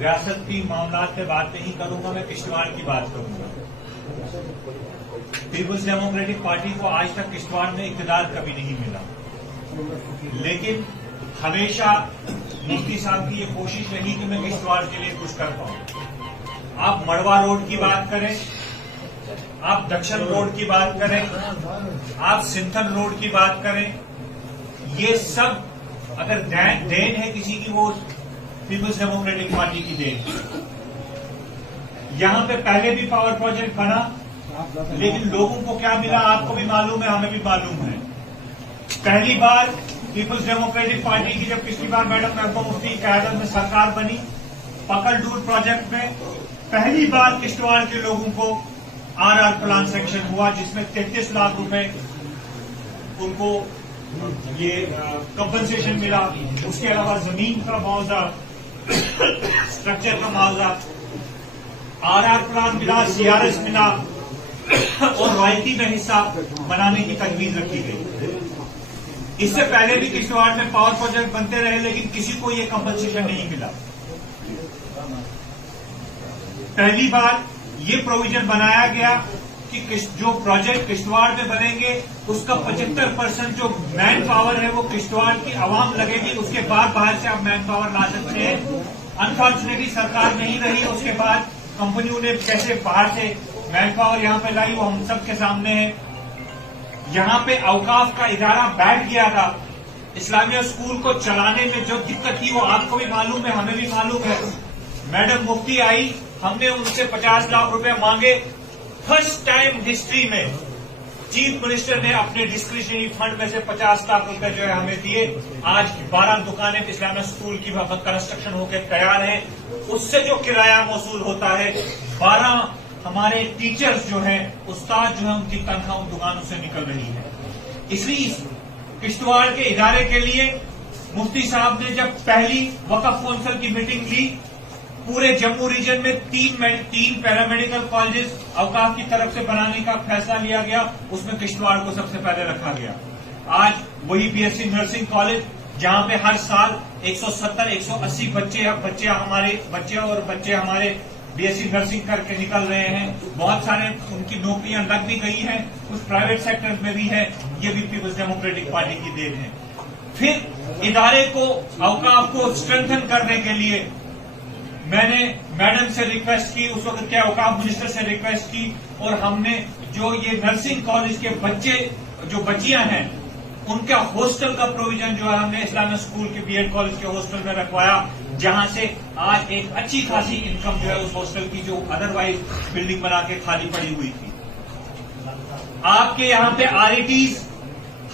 ریاستی معاملات پہ بات نہیں کروں گا، میں کشتواڑ کی بات کروں گا۔ پیپلز ڈیموکریٹک پارٹی کو آج تک کشتواڑ میں اقتدار کبھی نہیں ملا، لیکن ہمیشہ مفتی صاحب کی یہ کوشش رہی کہ میں کشتواڑ کے لیے کچھ کر پاؤں۔ آپ مڑوا روڈ کی بات کریں، آپ دکشن روڈ کی بات کریں، آپ سنتھن روڈ کی بات کریں، یہ سب اگر دین ہے کسی کی، وہ پیپلز ڈیموکریٹک پارٹی کی دین۔ یہاں پہ پہلے بھی پاور پروجیکٹ بنا، لیکن لوگوں کو کیا ملا آپ کو بھی معلوم ہے، ہمیں بھی معلوم ہے۔ پہلی بار پیپلز ڈیموکریٹک پارٹی کی جب پچھلی بار میڈم محبوبہ مفتی کی قیادت میں سرکار بنی، پکڑ ڈور پروجیکٹ میں پہلی بار کشتواڑ کے لوگوں کو آر پلان سیکشن ہوا، جس میں 33 لاکھ روپے ان کو یہ کمپنسیشن ملا۔ اس کے علاوہ زمین کا معاوضہ، اسٹرکچر کا معاوضہ، آر پلان ملا، CRS ملا، اور رائلٹی میں حصہ بنانے کی تجویز رکھی گئی۔ اس سے پہلے بھی کشتواڑ میں پاور پروجیکٹ بنتے رہے، لیکن کسی کو یہ کمپنسیشن نہیں ملا۔ پہلی بار یہ پروویژن بنایا گیا کہ جو پروجیکٹ کشتواڑ میں بنیں گے اس کا 75% جو مین پاور ہے وہ کشتواڑ کی عوام لگے گی، اس کے بعد باہر سے آپ مین پاور لا سکتے ہیں۔ انفارچونیٹلی سرکار نہیں رہی، اس کے بعد کمپنیوں نے کیسے باہر سے مین پاور یہاں پہ لائی وہ ہم سب کے سامنے ہے۔ یہاں پہ اوقاف کا ادارہ بیٹھ گیا تھا، اسلامیہ اسکول کو چلانے میں جو دقت تھی وہ آپ کو بھی معلوم ہے، ہمیں بھی معلوم ہے۔ میڈم مفتی آئی، ہم نے ان سے 50 لاکھ روپے مانگے۔ فرسٹ ٹائم ہسٹری میں چیف منسٹر نے اپنے ڈسکریشنری فنڈ میں سے 50 لاکھ روپے جو ہے ہمیں دیے۔ آج 12 دکانیں اسلامیہ اسکول کی کنسٹرکشن ہو کے تیار ہیں، اس سے جو کرایہ موصول ہوتا ہے 12 ہمارے ٹیچرز جو ہیں، استاد جو ہیں، ان کی تنخواہ ان دکانوں سے نکل رہی ہے۔ اس لیے کشتواڑ کے ادارے کے لیے مفتی صاحب نے جب پہلی وقف کونسل کی میٹنگ لی، پورے جموں ریجن میں 3 پیرامیڈیکل کالجز اوقاف کی طرف سے بنانے کا فیصلہ لیا گیا، اس میں کشتواڑ کو سب سے پہلے رکھا گیا۔ آج وہی BSc نرسنگ کالج جہاں پہ ہر سال 170-180 بچے ہمارے BSc نرسنگ کر کے نکل رہے ہیں، بہت سارے ان کی نوکریاں لگ بھی گئی ہیں، کچھ پرائیویٹ سیکٹر میں بھی ہے، یہ بھی پیپلز ڈیموکریٹک پارٹی کی دین ہے۔ پھر ادارے کو، اوقاف کو اسٹرینتھن کرنے کے لیے میں نے میڈم سے ریکویسٹ کی، اس وقت کے اوقاف منسٹر سے ریکویسٹ کی، اور ہم نے جو یہ نرسنگ کالج کے بچے جو بچیاں ہیں ان کا ہاسٹل کا پروویژن جو ہے ہم نے اسلامیہ اسکول کے BEd کالج کے ہاسٹل میں رکھوایا، جہاں سے آج ایک اچھی خاصی انکم جو ہے اس ہاسٹل کی، جو ادروائز بلڈنگ بنا کے خالی پڑی ہوئی تھی۔ آپ کے یہاں پہ RITs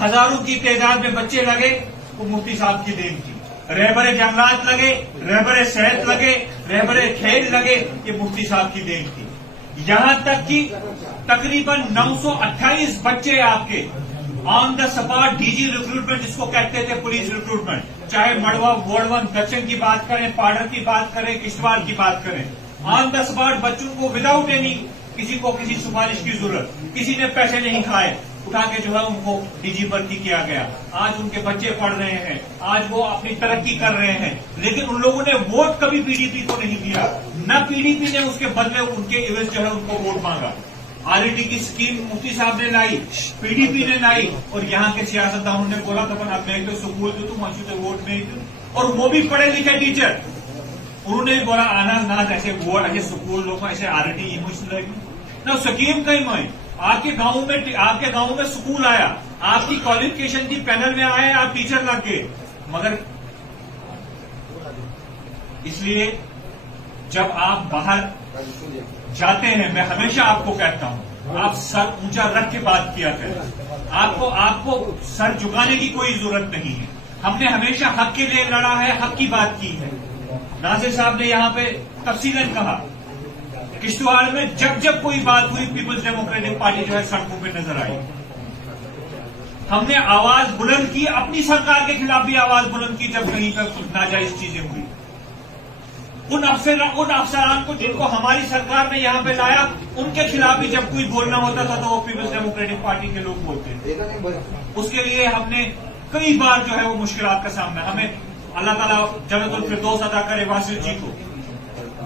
ہزاروں کی تعداد میں بچے لگے، وہ مفتی صاحب کی دین تھی۔ رہبر جنگلات لگے، رہبر صحت لگے، رہبر کھیل لگے، یہ مفتی صاحب کی دین تھی۔ یہاں تک کہ تقریباً 928 بچے آپ کے آن دا سپاٹ DG ریکروٹمنٹ جس کو کہتے تھے، پولیس ریکروٹمنٹ، چاہے مڑوا وارڈ 1 دکشن کی بات کریں، پاڈر کی بات کریں، کشتواڑ کی بات کریں، آن دا سپاٹ بچوں کو وداؤٹ اینی کسی کو کسی سفارش کی ضرورت، کسی نے پیسے نہیں کھائے، اٹھا کے جو ہے ان کو DG بھرتی کیا گیا۔ آج ان کے بچے پڑھ رہے ہیں، آج وہ اپنی ترقی کر رہے ہیں، لیکن ان لوگوں نے ووٹ کبھی PDP کو نہیں دیا، نہ PDP نے اس کے بدلے ان کے عوض جو ہے ان کو ووٹ مانگا۔ RIT کی اسکیم مفتی صاحب نے لائی، PDP نے لائی، اور یہاں کے سیاستدانوں نے بولا تھا اب میں تو سکول جو تم سے ووٹ نہیں دوں، اور وہ بھی پڑھے لکھے ٹیچر، انہوں نے بولا آنا نہ ایسے ووٹ ایسے سکول لوگ ایسے RIT نہ سکیم کہیں میں آپ کے گاؤں میں سکول آیا، آپ کی کوالیفکیشن کی پینل میں آئے، آپ ٹیچر لگ گئے، مگر اس لیے جب آپ باہر جاتے ہیں، میں ہمیشہ آپ کو کہتا ہوں، آپ سر اونچا رکھ کے بات کیا کریں، آپ کو سر جھکانے کی کوئی ضرورت نہیں ہے۔ ہم نے ہمیشہ حق کے لیے لڑا ہے، حق کی بات کی ہے۔ ناصر صاحب نے یہاں پہ تفصیلاً کہا، کشتواڑ میں جب کوئی بات ہوئی پیپلز ڈیموکریٹک پارٹی جو ہے سڑکوں پہ نظر آئی۔ ہم نے آواز بلند کی، اپنی سرکار کے خلاف بھی آواز بلند کی جب کہیں پر کچھ ناجائز چیزیں ہوئی۔ ان افسران کو جن کو ہماری سرکار نے یہاں پہ لایا، ان کے خلاف بھی جب کوئی بولنا ہوتا تھا تو وہ پیپلز ڈیموکریٹک پارٹی کے لوگ بولتے تھے۔ اس کے لیے ہم نے کئی بار جو ہے وہ مشکلات کا سامنا، ہمیں اللہ تعالیٰ جنت الفردوس عطا کرے واسل جی کو،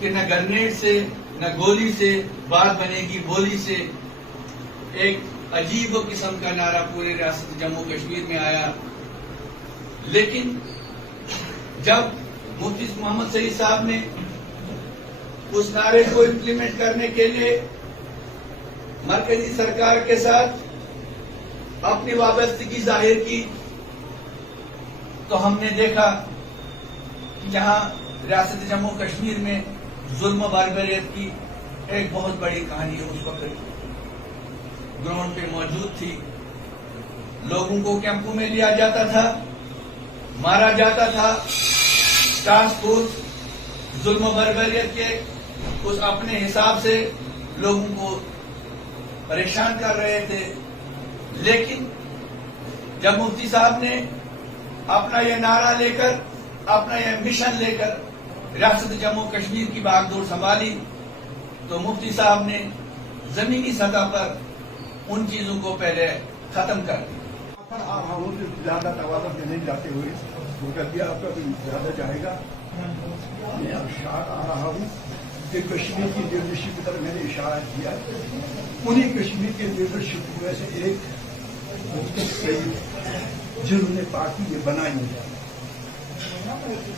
کہ نہ گرنیڈ سے نہ گولی سے بات بنے گی بولی سے. ایک عجیب و قسم کا نعرہ پورے ریاست جموں کشمیر میں آیا. لیکن جب مفتی محمد سعید صاحب نے اس نعرے کو امپلیمنٹ کرنے کے لیے مرکزی سرکار کے ساتھ اپنی وابستگی ظاہر کی تو ہم نے دیکھا کہ جہاں ریاست جموں کشمیر میں ظلم و باربریت کی ایک بہت بڑی کہانی اس وقت گراؤنڈ پہ موجود تھی. لوگوں کو کیمپوں میں لیا جاتا تھا, مارا جاتا تھا. ٹاسک فورس ظلم و بربریت کے اس اپنے حساب سے لوگوں کو پریشان کر رہے تھے. لیکن جب مفتی صاحب نے اپنا یہ نعرہ لے کر, اپنا یہ مشن لے کر ریاست جموں کشمیر کی بھاگ دوڑ سنبھالی تو مفتی صاحب نے زمینی سطح پر ان چیزوں کو پہلے ختم کر دیا. آپ ہم سے زیادہ توازن میں نہیں جاتے ہوئے وہ کر دیا آپ کا بھی زیادہ جائے گا. میں اشارہ آ رہا ہوں کہ کشمیر کی لیڈرشپ کی طرف میں نے اشارہ کیا. انہیں کشمیر کے لیڈرشپ میں سے ایک جنہوں نے پارٹی یہ بنائی ہے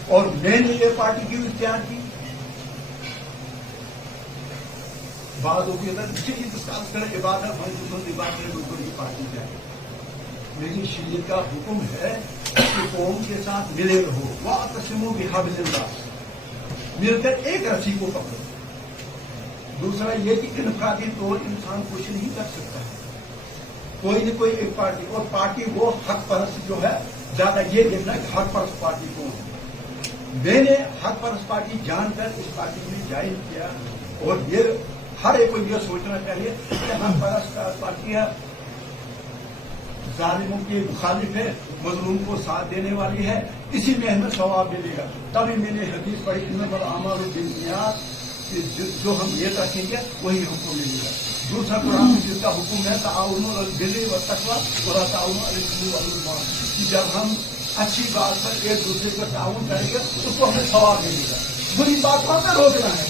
اور میں نے یہ پارٹی کیوں اختیار کی. بعد ہوتی ہے ڈسکس کریں عبادت ہم بات کریں لوگوں کی پارٹی کیا ہے. لیکن شریعت کا حکم ہے کہ قوم کے ساتھ ملے رہو. واعتصموا بحبل اللہ, مل کر ایک رسی کو پکڑو. دوسرا یہ کہ انفرادی طور انسان کچھ نہیں کر سکتا ہے. کوئی نہ کوئی ایک پارٹی, اور پارٹی وہ حق پرست جو ہے زیادہ یہ دیکھنا کہ حق پرست پارٹی کون ہے. میں نے حق پرست پارٹی جان کر اس پارٹی میں جوائن کیا. اور یہ ہر ایک کو یہ سوچنا چاہیے کہ حق پرست پارٹی ہے, ظالموں کے مخالف ہے, مظلوم کو ساتھ دینے والی ہے. اسی میں ہمیں ثواب ملے گا. تبھی میں نے حدیث پڑھی انما الاعمال بالنیات, جو ہم نیت رکھیں گے وہی ہم کو ملے گا. دوسرا قرآن میں جس کا حکم ہے تعاونوا علی البر والتقوی ولا تعاونوا علی الاثم والعدوان, کہ جب ہم اچھی بات پر ایک دوسرے کو تعاون کریں گے اس کو ہمیں ثواب ملے گا. بری بات پر ہمیں روکنا ہے.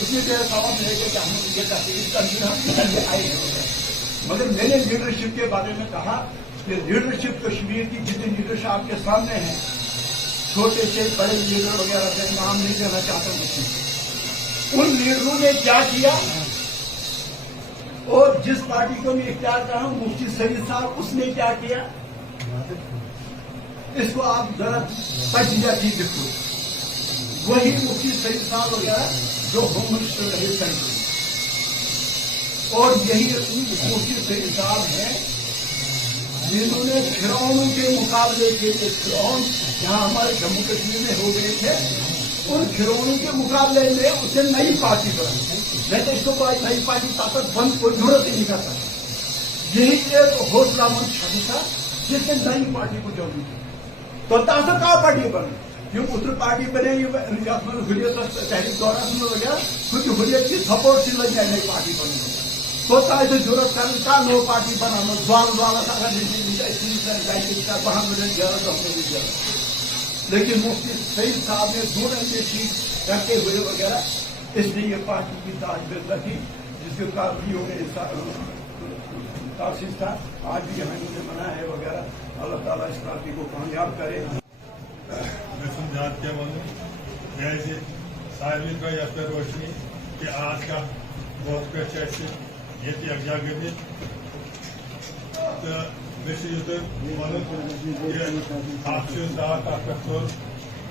اس لیے میرا ثواب ملے گا کہ ہم یہ تحقیق کرنے ہم آئے ہیں. مگر میں نے لیڈرشپ کے بارے میں کہا کہ لیڈرشپ کشمیر کی جتنی لیڈرشپ آپ کے سامنے ہیں, چھوٹے سے بڑے لیڈر وغیرہ کا نام نہیں دینا چاہتا مجھے. ان لیڈروں نے کیا کیا, اور جس پارٹی کو میں اختیار کر رہا ہوں مفتی سعید صاحب, اس نے کیا کیا, اس کو آپ ذرا تجزیہ کی دیکھو. وہی مفتی سعید صاحب وغیرہ جو ہوم منسٹر رہے سینٹر, اور یہی مفتی سعید صاحب ہیں جنہوں نے فرعونوں کے مقابلے کے لیے, فرعون جہاں ہمارے جموں کشمیر میں ہو گئے تھے, ان فرعونوں کے مقابلے میں اسے نئی پارٹی بنائی. نہیں تو اس کو کوئی نئی پارٹی طاقت بند کوئی ضرورت ہی نہیں کرتا. یہی ایک حوصلہ مند شخص تھا جس نے نئی پارٹی کو جوڑی تھی. تو تاثر کا پارٹی بنے, یہ اتر پارٹی بنے, حریت تحریک دورہ وغیرہ کچھ حریت کی سپورٹ سے لگ جائے نئی پارٹی بنے. تو تاکہ ضرورت کرنے کا نو پارٹی بنانا زوالا کا لیکن مفتی سعید صاحب نے دونوں یہ چیز کرتے ہوئے وغیرہ اس نے یہ پارٹی کی تاج رکھی جس کے کافی ہو گئے تاسیس تھا. آج بھی ہمیں نے بنا ہے وغیرہ. اللہ تعالیٰ اس پارٹی کو کامیاب کرے. زیادہ کیا ونو ساروی کا یت پہ روشنی کہ آج کا بہت پہ یہ یکجا گمت تو یہ ون اخ ذات ات پہ ٹھور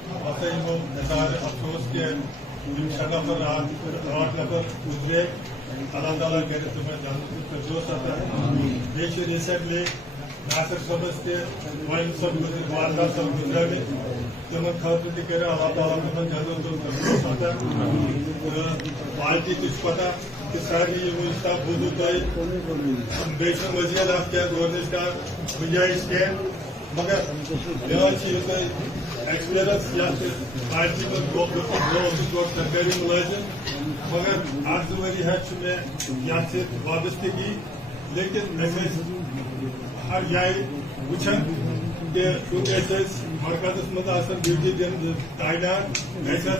پتہ یمو اظہار افسوس کہ 6 نفر 8 نفر گزرے. اللہ تعالیٰ کرے تمہیں جنت فردوس عطا. بیٚیہِ چھِ ریسنٹلی ناصر صٲبس تہِ وائن صٲب والدہ صٲب گزرے تمن خاطر تہِ کرے اللہ تعالیٰ تمن جنت فردوس عطا. پارٹی تہِ چھِ پتہ کہ سارے یہ مجھتا بوزو تھی بیچ میں مزید آپ کیا گورننس کا گنجائش کیا, مگر بیان یہ ایکسپیرینس یا پارٹی میں سرکاری ملازم, مگر 8 ؤری ہے یتھ وابستگی. لیکن ہر جائے وچھان مرکز ڈیوٹی دن تعینات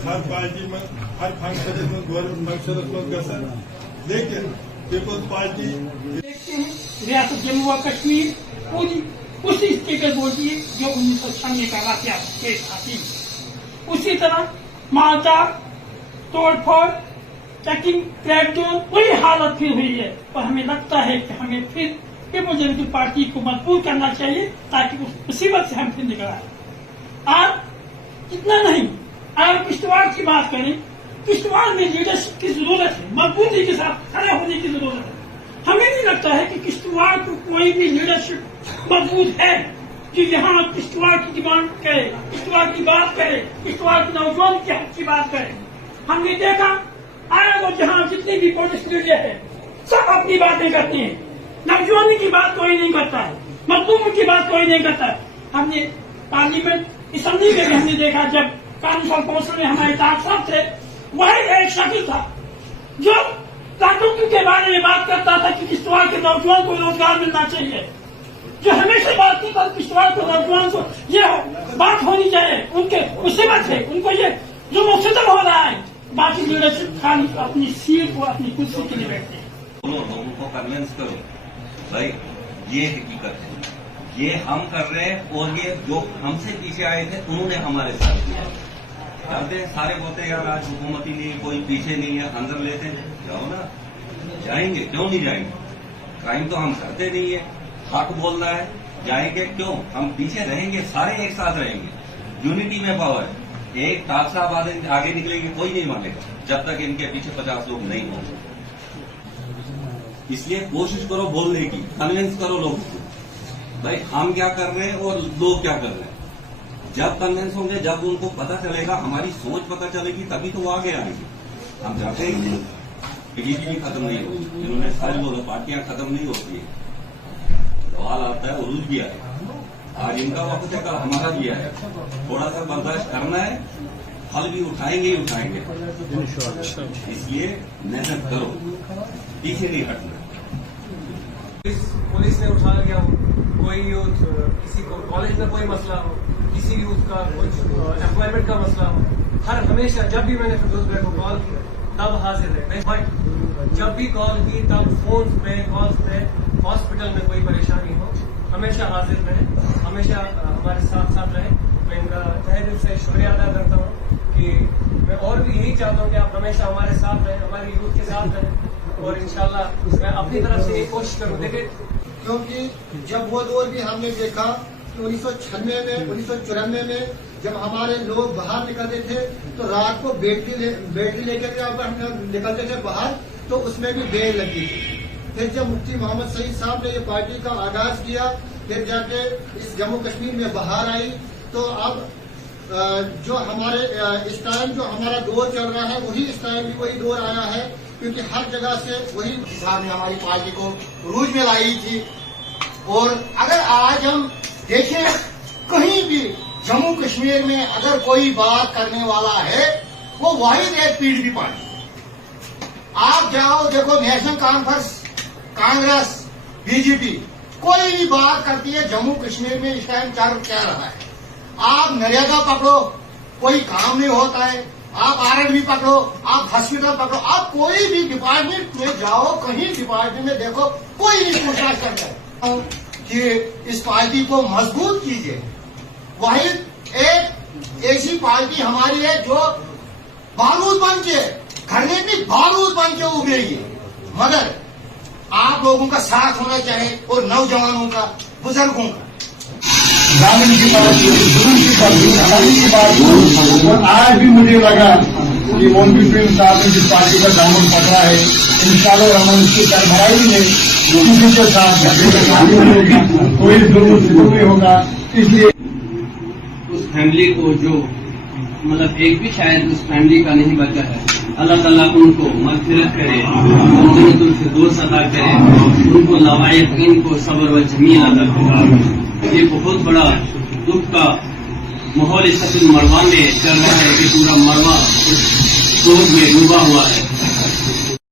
ہر پارٹی میں ہر فنکشن میں گورنمنٹ فنکشن میں گھن لیکن پیپلز پارٹی دیکھتے ہیں ریاست جموں و کشمیر پوری اسی اسٹیٹس ہوتی ہے جو 1996 کا واقعہ پیش آتی ہے. اسی طرح مالدار توڑ پھوڑ چیکنگ کریک ڈاؤن وہی حالت پھر ہوئی ہے اور ہمیں لگتا ہے کہ ہمیں پھر پیپلز ڈیموکریٹک پارٹی کو مضبوط کرنا چاہیے تاکہ اس مصیبت سے ہم پھر نکل آئے. آج اتنا نہیں اگر کشتواڑ کی بات کریں کشتواڑ میں لیڈرشپ کی ضرورت ہے مضبوطی کے ساتھ کھڑے ہونے کی ضرورت ہے. ہمیں نہیں لگتا ہے کہ کشتواڑ کو کوئی بھی لیڈرشپ مضبوط ہے کہ یہاں کشتواڑ کی ڈیمانڈ کرے کشتواڑ کی بات کرے کشتواڑ کی نوجوان کے حق کی بات کرے. ہم نے دیکھا آیا تو جہاں جتنے بھی پولیس لیڈر ہیں سب اپنی باتیں کرتے ہیں نوجوان کی بات کوئی نہیں کرتا ہے مظلوموں کی بات کوئی نہیں کرتا ہے. ہم نے پارلیمنٹ اسمبلی میں بھی ہم نے دیکھا جب قانون اور کونسل میں ہمارے ساتھ سب تھے وہی ایک شکل تھا جو لاکھوں کے بارے میں بات کرتا تھا کہ کشتواڑ کے نوجوان کو روزگار ملنا چاہیے جو ہمیشہ بات کی کشتواڑ کے نوجوان کو یہ بات ہونی چاہیے ان کے مصیبت ہے ان کو یہ جو ستم ہو رہا ہے. باقی لیڈرشپ خالی اپنی سیٹ کو اپنی کرسی کے لیے بیٹھتے ہیں. لوگوں کو کنوینس کرو بھائی یہ حقیقت ہے یہ ہم کر رہے ہیں اور یہ جو ہم سے پیچھے آئے تھے انہوں نے ہمارے ساتھ کیا. کرتے ہیں سارے بولتے ہیں یار آج حکومت ہی نہیں کوئی پیچھے نہیں ہے اندر لیتے ہیں جاؤ نا جائیں گے کیوں نہیں جائیں گے. کرائم تو ہم کرتے نہیں ہے حق بول رہا ہے جائیں گے کیوں ہم پیچھے رہیں گے سارے ایک ساتھ رہیں گے. یونٹی میں پاور ہے. ایک ٹاپ صاحب آگے نکلیں گے کوئی نہیں مانے گا جب تک ان کے پیچھے 50 لوگ نہیں ہوں گے. اس لیے کوشش کرو بولنے کی کنوینس کرو لوگوں کو بھائی ہم کیا کر رہے ہیں اور لوگ کیا کر رہے ہیں. جب کنوینس ہوں گے جب ان کو پتا چلے گا ہماری سوچ پتا چلے گی تبھی تو وہ آگے آئیں گے. ہم چاہتے ہیں پی ڈی پی بھی ختم نہیں ہوگی انہوں نے ساری بولو پارٹیاں ختم نہیں ہوتی ہیں سوال آتا ہے عروج بھی آئے آج ان کا وقت ہے کل ہمارا بھی ہے تھوڑا سا برداشت کرنا ہے پھل بھی اٹھائیں گے ہی اٹھائیں گے. اس لیے محنت کرو پیچھے نہیں ہٹنا. پولیس نے اٹھا لیا ہو کوئی یوتھ کسی کو کالج میں کوئی مسئلہ ہو کسی یوتھ کا کچھ امپلائمنٹ کا مسئلہ ہو ہر ہمیشہ جب بھی میں نے فیروز بھائی کو کال کیا تب حاضر ہے. بٹ جب بھی کال کی تب فون پہ کال پہ ہاسپٹل میں کوئی پریشانی ہو ہمیشہ حاضر رہے ہمیشہ ہمارے ساتھ ساتھ رہے. میں ان کا تہ دل سے شکریہ ادا کرتا ہوں کہ میں اور بھی یہی چاہتا ہوں کہ آپ ہمیشہ ہمارے ساتھ رہیں ہماری یوتھ کے ساتھ رہیں اور انشاءاللہ میں اپنی طرف سے یہ کوشش کروں. دیکھیں کیونکہ جب وہ دور بھی ہم نے دیکھا کہ 1996 میں 1994 میں جب ہمارے لوگ باہر نکلتے تھے تو رات کو بیٹری لے کر ہم نکلتے تھے باہر تو اس میں بھی بیر لگتی تھی. پھر جب مفتی محمد سعید صاحب نے یہ پارٹی کا آغاز کیا پھر جا کے اس جموں کشمیر میں باہر آئی تو اب جو ہمارے اس ٹائم جو ہمارا دور چل رہا ہے وہی اس ٹائم بھی وہی دور آیا ہے کیونکہ ہر جگہ سے وہی صاحب نے ہماری پارٹی کو عروج میں لائی تھی. اور اگر آج ہم دیکھیں کہیں بھی جموں کشمیر میں اگر کوئی بات کرنے والا ہے وہ واحد ایک پی ڈی پی پارٹی. آپ جاؤ دیکھو National Conference Congress B J P کوئی بھی بات کرتی ہے جموں کشمیر میں اس ٹائم چل کیا رہا ہے. آپ نریگا پکڑو کوئی کام نہیں ہوتا ہے آپ RMB پکڑو آپ ہاسپٹل پکڑو آپ کوئی بھی ڈپارٹمنٹ میں جاؤ کہیں ڈپارٹمنٹ میں دیکھو کوئی نہیں پوچھتاچھ کرتا ہے کہ اس پارٹی کو مضبوط کیجیے. واحد ایک ایسی پارٹی ہماری ہے جو بارود بن کے گھر میں بھی بارود بن کے ابھرے گی مگر آپ لوگوں کا ساتھ ہونا چاہیے اور نوجوانوں کا بزرگوں کا. گرامین کی بات کی بات اور آج بھی مجھے لگا کہ مولوی پیر صاحب نے جس پارٹی کا دامن پکڑا ہے انشاءاللہ الرحمن اس کی سربراہی میں کسی کے ساتھ ہوگی کوئی ضرورت نہیں ہوگا. اس لیے اس فیملی کو جو مطلب ایک بھی شاید اس فیملی کا نہیں بچا ہے اللہ تعالیٰ ان کو مغفرت کرے ان سے دوست عطا کرے ان کو لوائق ان کو صبر و جمیل عطا کرے. یہ بہت بڑا دکھ کا ماحول اس وقت مروہ میں چل رہا ہے کہ پورا مروہ اس دور میں ڈوبا ہوا ہے.